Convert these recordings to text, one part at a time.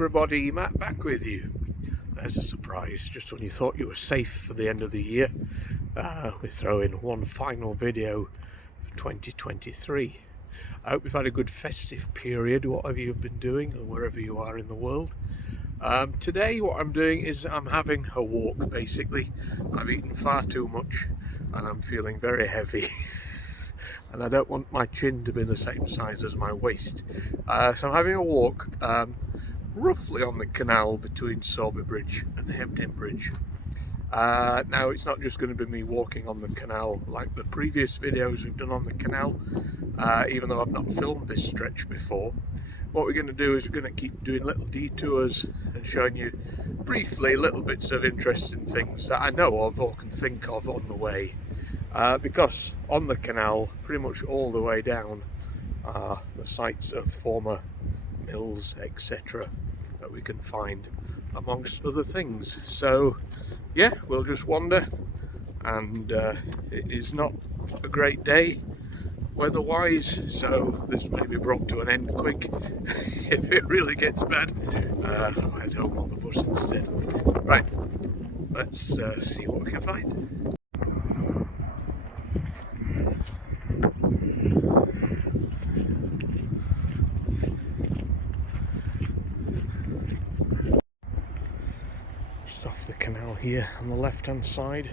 everybody, Matt back with you. There's a surprise, just when you thought you were safe for the end of the year, we throw in one final video for 2023. I hope you've had a good festive period, whatever you've been doing or wherever you are in the world. Today what I'm doing is I'm having a walk basically. I've eaten far too much and I'm feeling very heavy. And I don't want my chin to be the same size as my waist. So I'm having a walk roughly on the canal between Sowerby Bridge and Hebden Bridge. Now it's not just going to be me walking on the canal like the previous videos we've done on the canal, even though I've not filmed this stretch before. What we're going to do is we're going to keep doing little detours and showing you briefly little bits of interesting things that I know of or can think of on the way. Because on the canal, pretty much all the way down, are the sites of former mills, etc. that we can find, amongst other things. So yeah, we'll just wander, and it is not a great day weather-wise, so this may be brought to an end quick. If it really gets bad, I'll head home on the bus instead. Right, let's see what we can find. Just off the canal here on the left hand side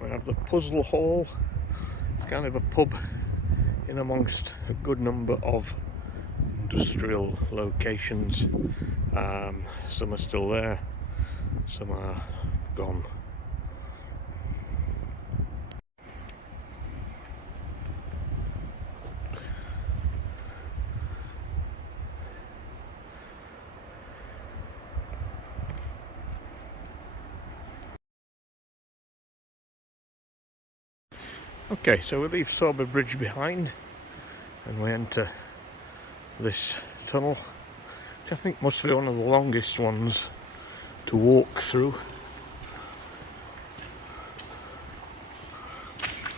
we have the Puzzle Hall. It's kind of a pub in amongst a good number of industrial locations. Some are still there, some are gone. Okay, so we leave Sowerby Bridge behind and we enter this tunnel, which I think must be one of the longest ones to walk through.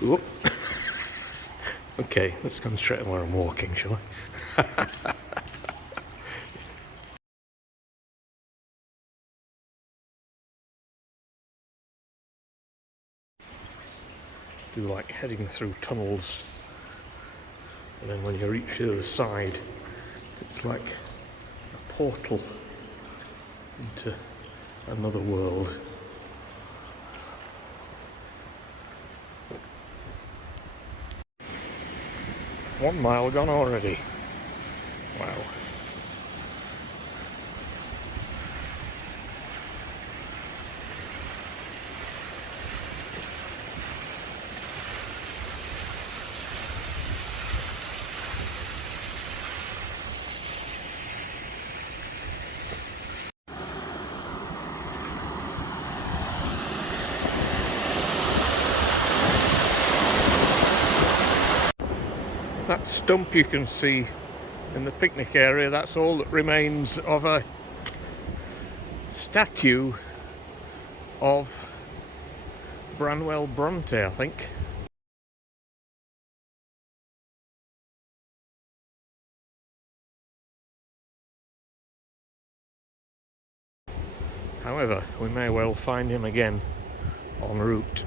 Whoop. Okay, let's concentrate on where I'm walking, shall I? Do like heading through tunnels, and then when you reach the other side it's like a portal into another world. One mile gone already. Wow. That stump you can see in the picnic area, that's all that remains of a statue of Branwell Bronte, I think. However, we may well find him again en route.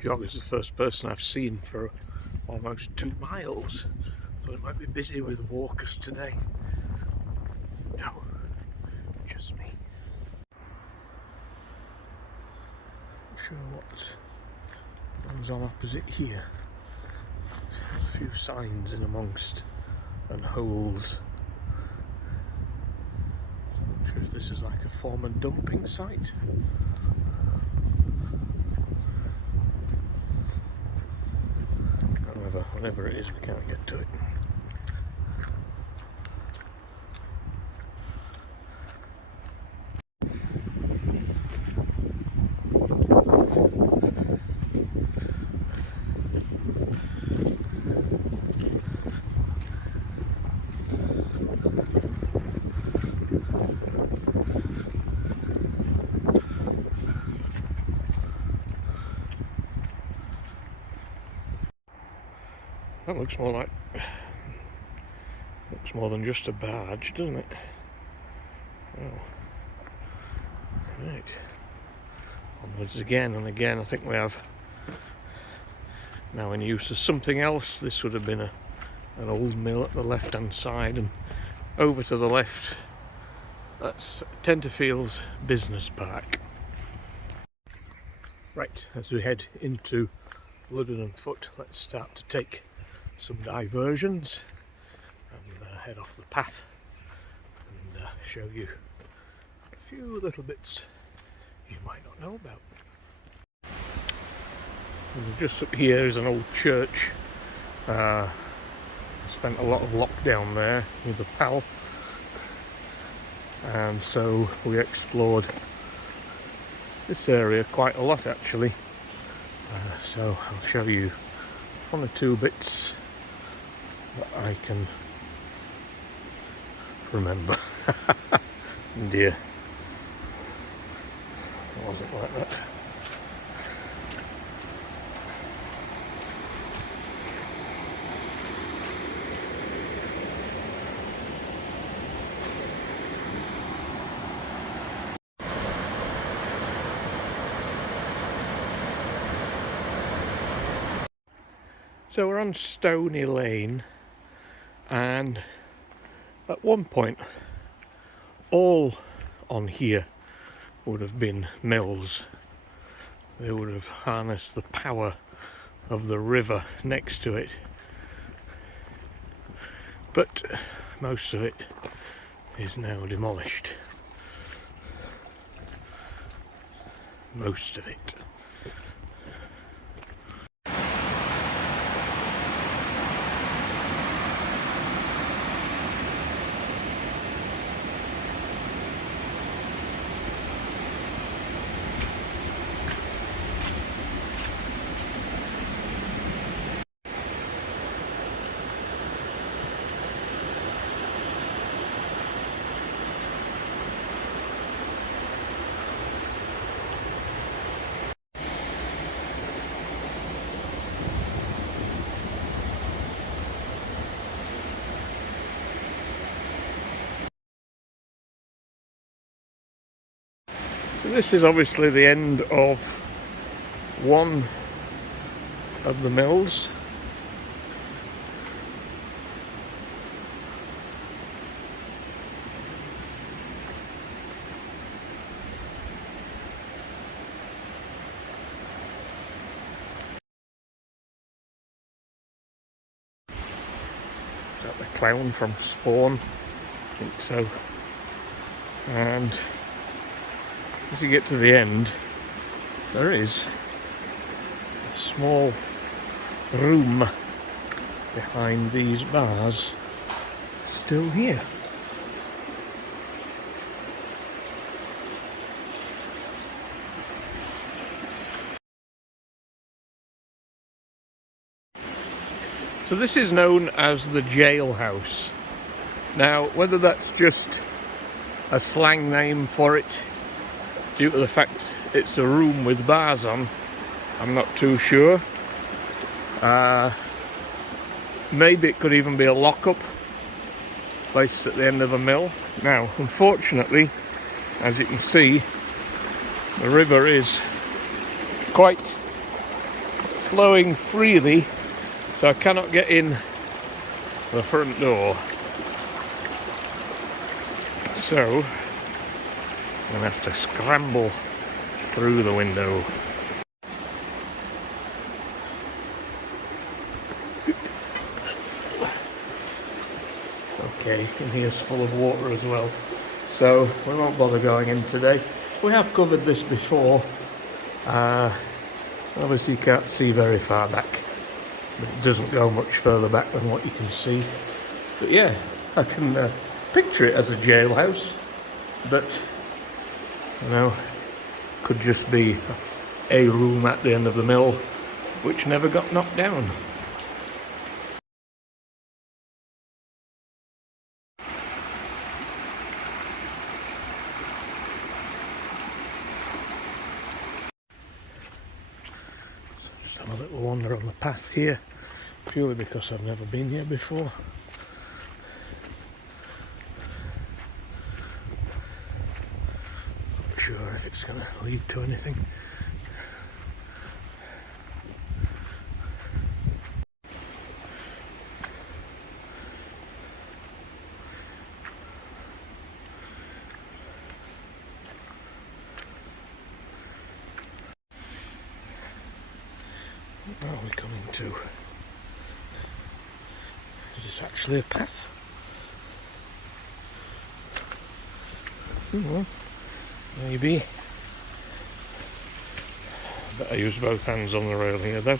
Jog is the first person I've seen for almost 2 miles. Thought it might be busy with walkers today. No, just me. Not sure what one's on opposite here. There's a few signs in amongst and holes. So I'm not sure if this is like a former dumping site. whatever it is, we can't get to it. That looks more than just a barge, doesn't it? Oh. Right. Onwards again and again. I think we have now in use as something else. This would have been an old mill at the left hand side, and over to the left that's Tenterfield's Business Park. Right, as we head into Luddenden Foot, let's start to take some diversions and head off the path and show you a few little bits you might not know about. And just up here is an old church. Spent a lot of lockdown there with a pal, and so we explored this area quite a lot actually. So I'll show you one or two bits that I can remember. Dear, was it like that? So we're on Stony Lane, and at one point all on here would have been mills. They would have harnessed the power of the river next to it, but most of it is now demolished. Most of it. So this is obviously the end of one of the mills. Is that the clown from Spawn? I think so. And as you get to the end, there is a small room behind these bars still here. So this is known as the jailhouse. Now, whether that's just a slang name for it due to the fact it's a room with bars on, I'm not too sure. Maybe it could even be a lockup placed at the end of a mill. Now, unfortunately, as you can see, the river is quite flowing freely, so I cannot get in the front door. So I'm going to have to scramble through the window. Okay, and here's full of water as well, so we won't bother going in today. We have covered this before. Obviously you can't see very far back. but it doesn't go much further back than what you can see. But yeah, I can picture it as a jailhouse, but you know, could just be a room at the end of the mill which never got knocked down. So just have a little wander on the path here, purely because I've never been here before. Not sure if it's going to lead to anything. What are we coming to? Is this actually a path? Well, maybe. Better use both hands on the rail here though.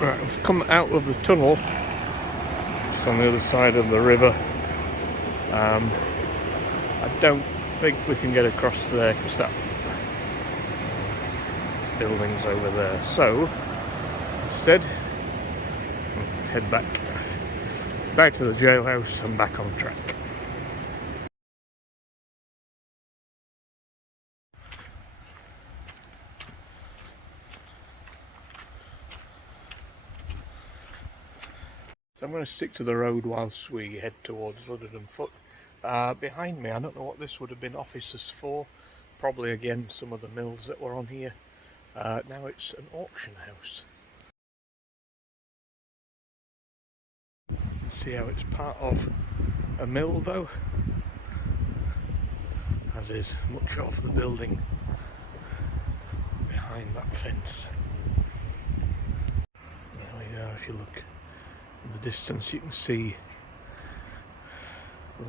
Right, we've come out of the tunnel. It's on the other side of the river. I don't think we can get across there because that building's over there. So instead, we'll head back to the jailhouse and back on track. So I'm going to stick to the road whilst we head towards Luddenden Foot. Behind me, I don't know what this would have been offices for. Probably again some of the mills that were on here. Now it's an auction house. See how it's part of a mill though, as is much of the building behind that fence. There we go. If you look in the distance you can see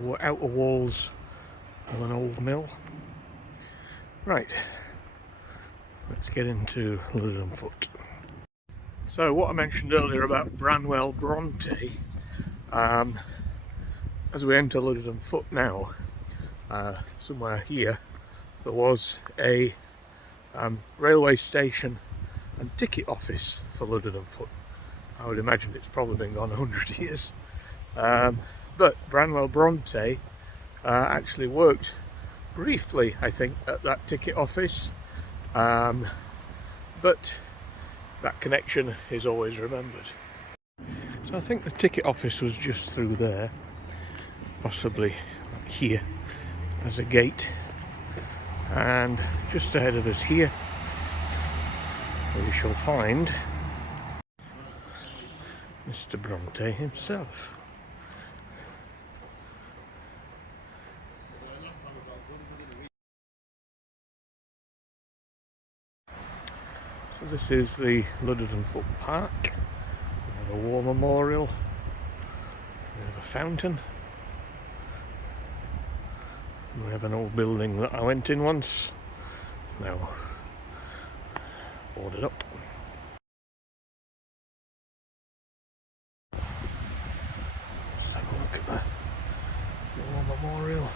the outer walls of an old mill. Right, let's get into Luddenden Foot. So what I mentioned earlier about Branwell Bronte, as we enter Luddenden Foot now, somewhere here there was a railway station and ticket office for Luddenden Foot. I would imagine it's probably been gone 100 years. But Branwell Bronte actually worked briefly, I think, at that ticket office. But that connection is always remembered. So I think the ticket office was just through there, possibly here as a gate. And just ahead of us here, we shall find Mr. Bronte himself. So this is the Luddenden Foot Park. We have a war memorial, we have a fountain, and we have an old building that I went in once, now boarded up. Let's have a look at the war memorial.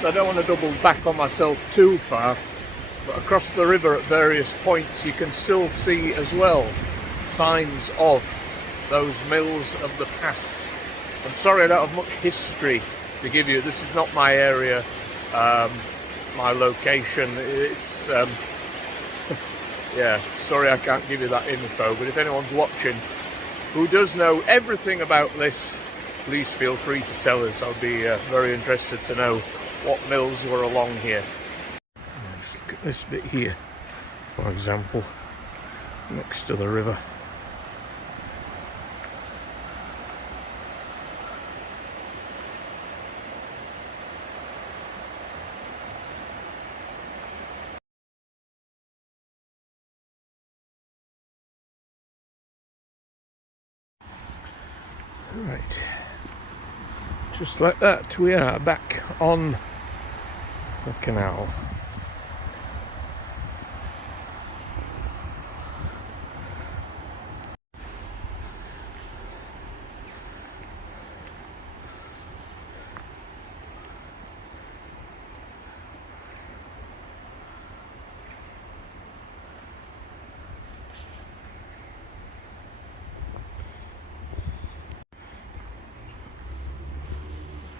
So I don't want to double back on myself too far, but across the river at various points you can still see as well signs of those mills of the past. I'm sorry I don't have much history to give you. This is not my area, my location. It's Yeah, sorry I can't give you that info, but if anyone's watching who does know everything about this, please feel free to tell us. I'll be very interested to know what mills were along here. Just look at this bit here, for example, next to the river. Right, just like that, we are back on the canal.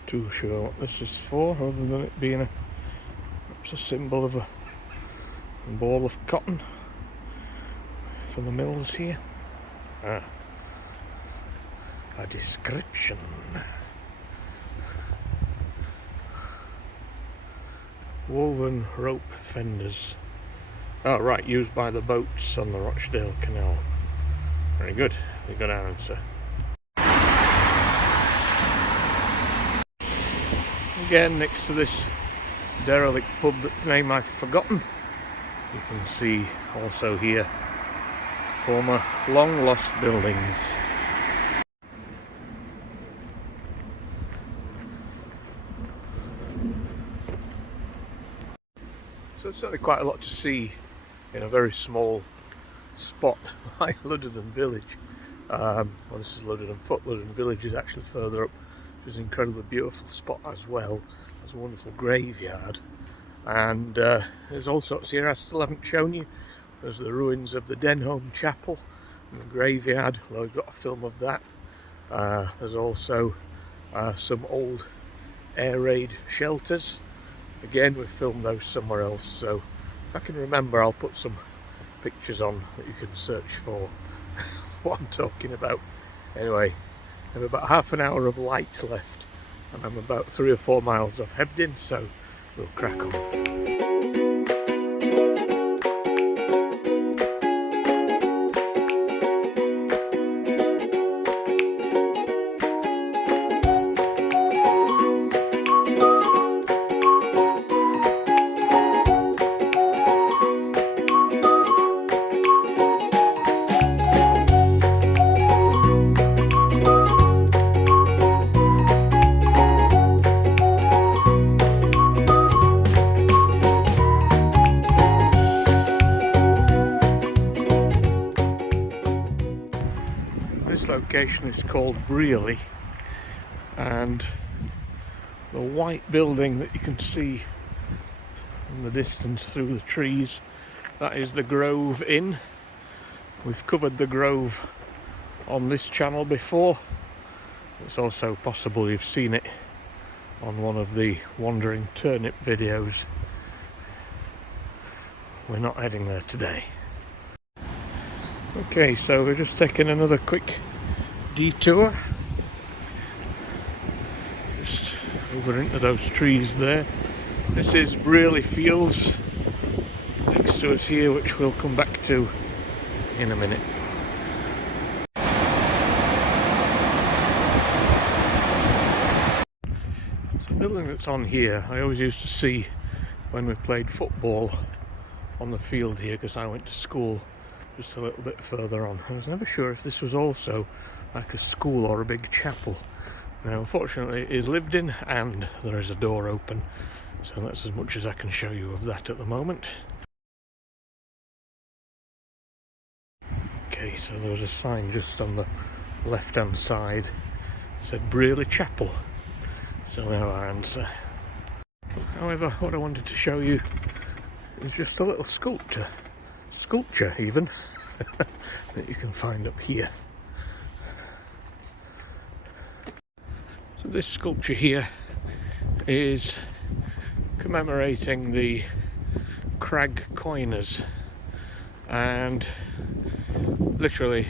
Too sure what this is for, other than it being perhaps a symbol of a ball of cotton for the mills here. A description. Woven rope fenders. Oh right, used by the boats on the Rochdale Canal. Very good, we got our answer. Again, next to this derelict pub that's name I've forgotten, you can see also here former long lost buildings. So there's certainly quite a lot to see in a very small spot like Luddenden Village. Well, this is Luddenden Foot. Luddenden Village is actually further up, which is an incredibly beautiful spot as well. There's a wonderful graveyard, and there's all sorts here I still haven't shown you. There's the ruins of the Denholm Chapel and the graveyard. Well, we've got a film of that. There's also some old air raid shelters. Again, we've filmed those somewhere else, so if I can remember I'll put some pictures on that you can search for what I'm talking about. Anyway, I have about half an hour of light left and I'm about 3 or 4 miles off Hebden, so we'll crack on. This location is called Brearley, and the white building that you can see in the distance through the trees, that is the Grove Inn. We've covered the Grove on this channel before. It's also possible you've seen it on one of the Wandering Turnip videos. We're not heading there today. Okay, so we're just taking another quick detour just over into those trees there. This is Brearley Fields next to us here, which we'll come back to in a minute. So the building that's on here I always used to see when we played football on the field here, because I went to school just a little bit further on. I was never sure if this was also like a school or a big chapel. Now unfortunately it is lived in and there is a door open, so that's as much as I can show you of that at the moment. Okay, so there was a sign just on the left hand side that said Brearley Chapel, so we have our answer. However, what I wanted to show you is just a little sculpture even, that you can find up here. So this sculpture here is commemorating the crag coiners, and literally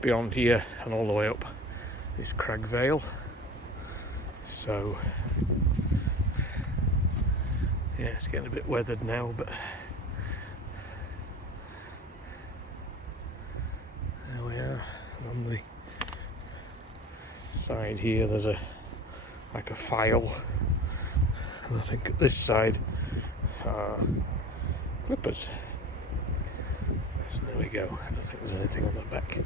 beyond here and all the way up is Crag Vale. So yeah, it's getting a bit weathered now, but there we are. On the side here there's like a file, and I think at this side are clippers. So there we go. I don't think there's anything on the back.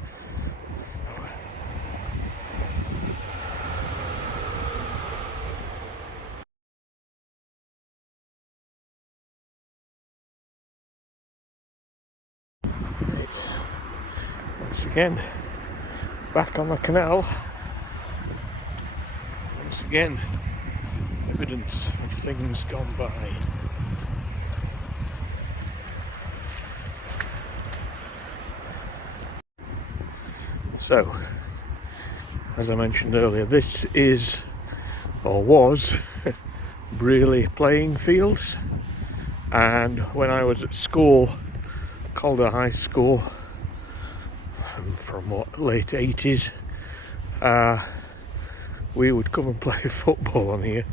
Right. Once again, back on the canal. Once again, evidence of things gone by. So, as I mentioned earlier, this is, or was, Brearley playing fields, and when I was at school, Calder High School, from what, late 80s, we would come and play football on here,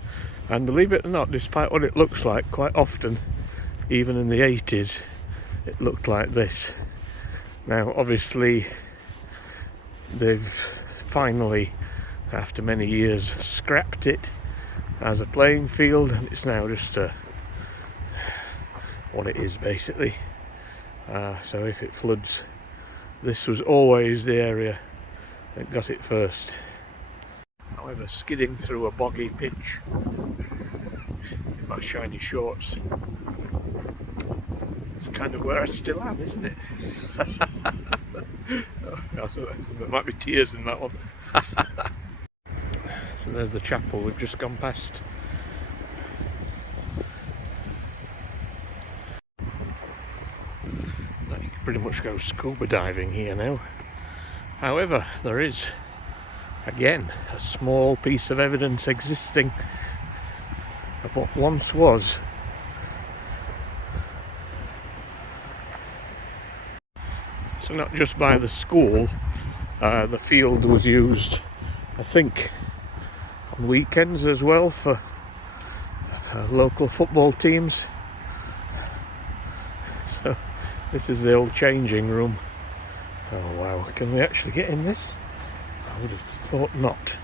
and believe it or not, despite what it looks like, quite often, even in the 80s, it looked like this. Now obviously they've finally, after many years, scrapped it as a playing field, and it's now just what it is basically. So if it floods, this was always the area that got it first. However, skidding through a boggy pitch in my shiny shorts, it's kind of where I still am, isn't it? There might be tears in that one. So there's the chapel we've just gone past. You can pretty much go scuba diving here now. However, there is, again, a small piece of evidence existing of what once was. So not just by the school, the field was used, I think, on weekends as well for local football teams. So this is the old changing room. Oh wow, can we actually get in this? I would have thought not.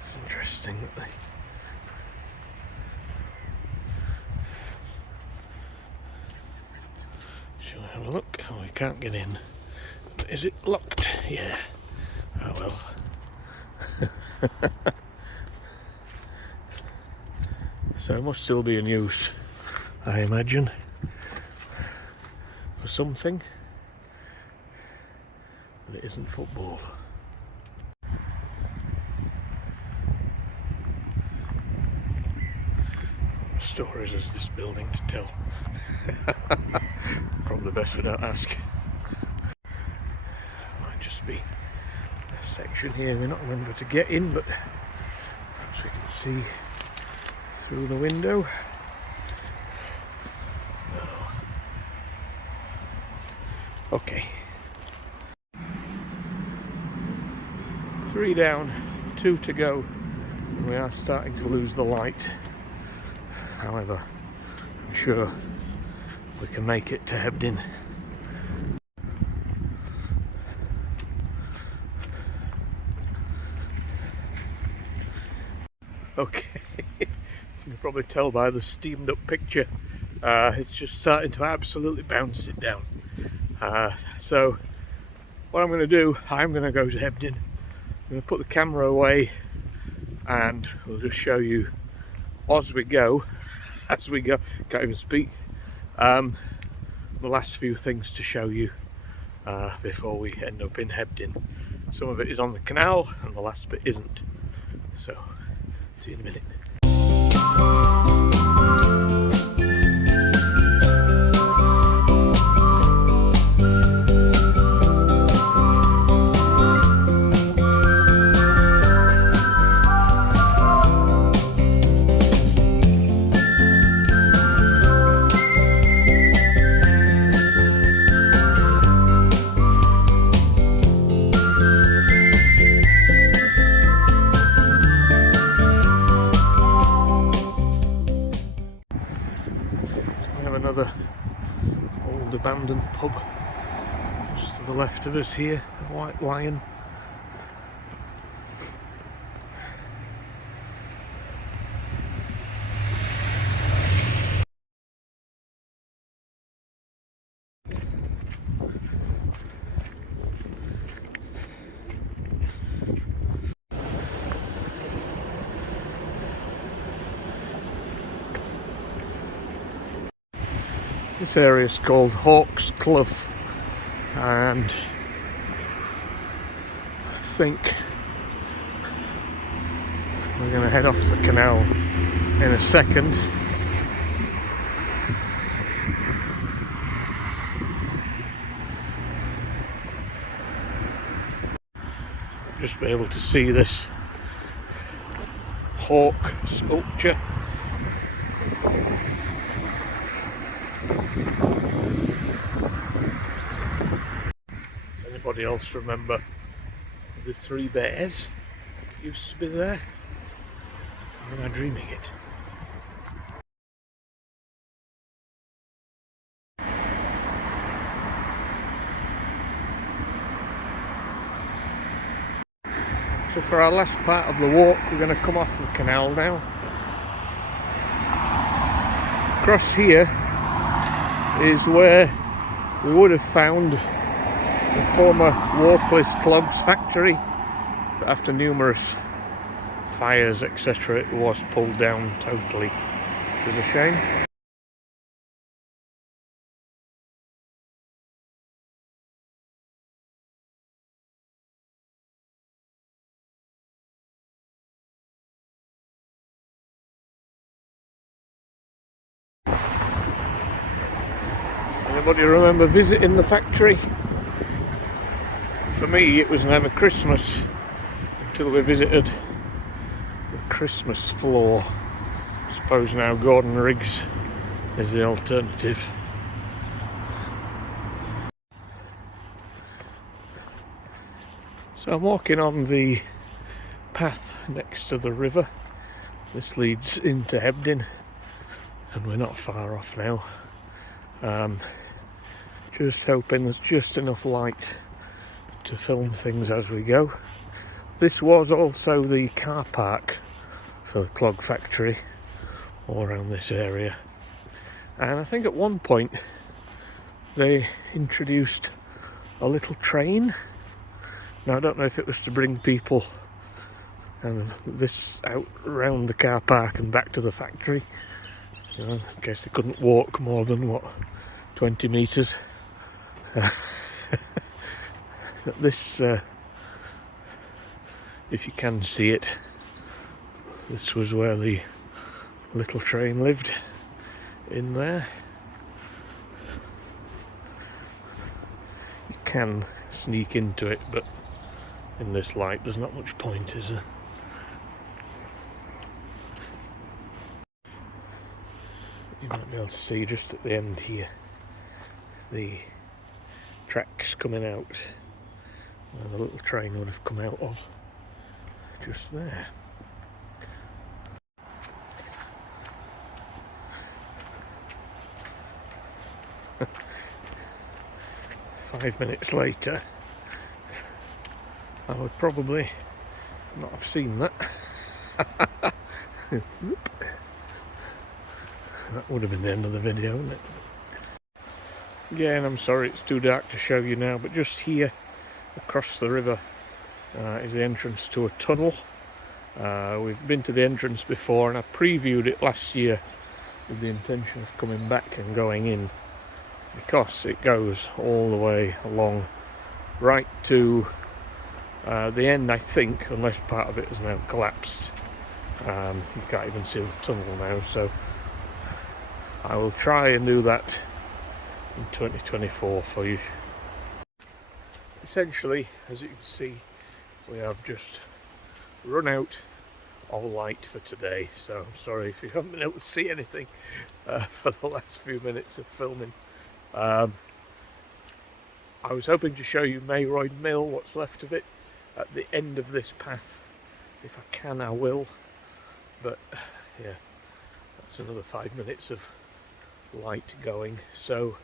It's interesting that they... Shall we have a look? Oh, we can't get in. But is it locked? Yeah. Oh well. So it must still be in use, I imagine, for something, but it isn't football. What stories has this building to tell? Probably best we don't ask. Might just be a section here we're not remember to get in, but perhaps we can see through the window. Okay. 3 down, 2 to go. We are starting to lose the light. However, I'm sure we can make it to Hebden. Okay. So you can probably tell by the steamed up picture, it's just starting to absolutely bounce it down. So what I'm going to do, I'm going to go to Hebden. I'm going to put the camera away and we'll just show you as we go, can't even speak, the last few things to show you before we end up in Hebden. Some of it is on the canal and the last bit isn't. So, see you in a minute. abandoned pub just to the left of us here, the White Lion. This area is called Hawks Clough, and I think we're going to head off the canal in a second. Just be able to see this hawk sculpture. Does anybody else remember the 3 bears that used to be there? Or am I dreaming it? So for our last part of the walk, we're going to come off the canal now. Across here is where we would have found the former Walkley's Club's factory, but after numerous fires etc. it was pulled down totally, which is a shame. Anybody remember visiting the factory? For me it was never Christmas until we visited the Christmas floor. I suppose now Gordon Riggs is the alternative. So I'm walking on the path next to the river. This leads into Hebden and we're not far off now. Just hoping there's just enough light to film things as we go. This was also the car park for the clog factory all around this area, and I think at one point they introduced a little train. Now I don't know if it was to bring people and this out around the car park and back to the factory. You know, I guess they couldn't walk more than what, 20 metres. This, if you can see it, this was where the little train lived, in there. You can sneak into it, but in this light there's not much point, is there? You might be able to see just at the end here the tracks coming out where the little train would have come out of, just there. Five minutes later I would probably not have seen that. That would have been the end of the video, wouldn't it? Again, I'm sorry it's too dark to show you now, but just here across the river is the entrance to a tunnel. We've been to the entrance before and I previewed it last year with the intention of coming back and going in, because it goes all the way along right to the end, I think, unless part of it has now collapsed. You can't even see the tunnel now, so I will try and do that in 2024 for you. Essentially, as you can see, we have just run out of light for today, so I'm sorry if you haven't been able to see anything for the last few minutes of filming. I was hoping to show you Mytholmroyd Mill, what's left of it, at the end of this path. If I can, I will, but yeah, that's another 5 minutes of light going. So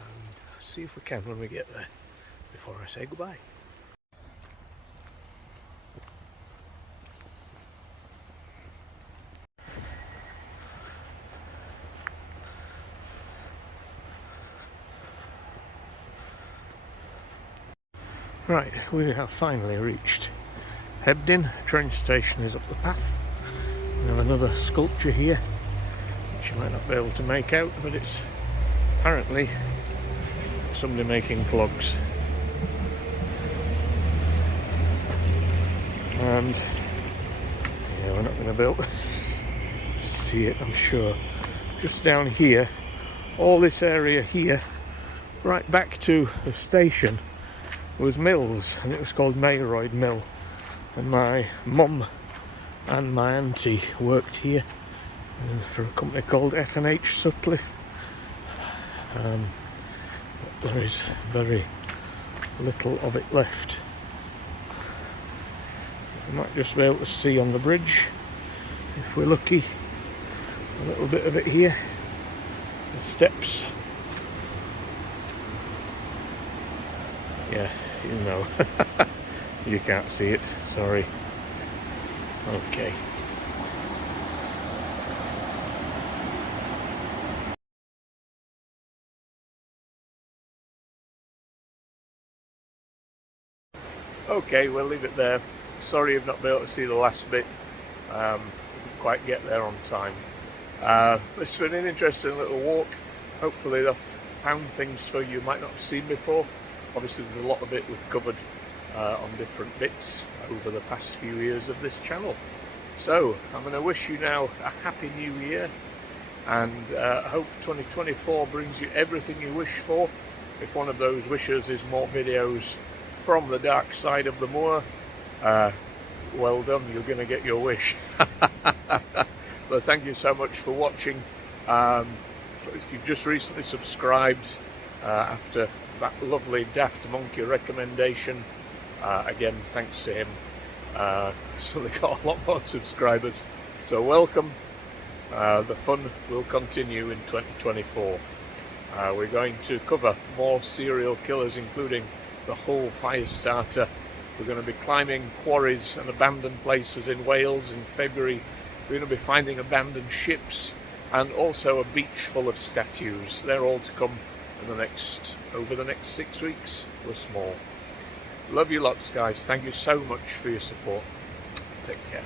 and see if we can when we get there before I say goodbye. Right, we have finally reached Hebden. Train station is up the path. We have another sculpture here, which you might not be able to make out, but it's apparently somebody making clogs. And yeah, we're not going to be able to see it, I'm sure. Just down here, all this area here, right back to the station, was mills, and it was called Mytholmroyd Mill, and my mum and my auntie worked here for a company called F&H Sutcliffe. But there is very little of it left. We might just be able to see on the bridge, if we're lucky, a little bit of it here, the steps. Yeah, you know, you can't see it, sorry. Okay. Okay, we'll leave it there. Sorry you've not been able to see the last bit. Didn't quite get there on time. It's been an interesting little walk. Hopefully I've found things for you might not have seen before. Obviously there's a lot of it we've covered on different bits over the past few years of this channel. So I'm going to wish you now a happy new year, and hope 2024 brings you everything you wish for. If one of those wishes is more videos from the dark side of the moor, well done, you're going to get your wish. But thank you so much for watching. If you've just recently subscribed after that lovely Daft Monkey recommendation, again thanks to him, so they got a lot more subscribers, so welcome. The fun will continue in 2024. We're going to cover more serial killers, including the whole fire starter. We're going to be climbing quarries and abandoned places in Wales in February. We're going to be finding abandoned ships, and also a beach full of statues. They're all to come in over the next 6 weeks plus more. Love you lots, guys. Thank you so much for your support. Take care.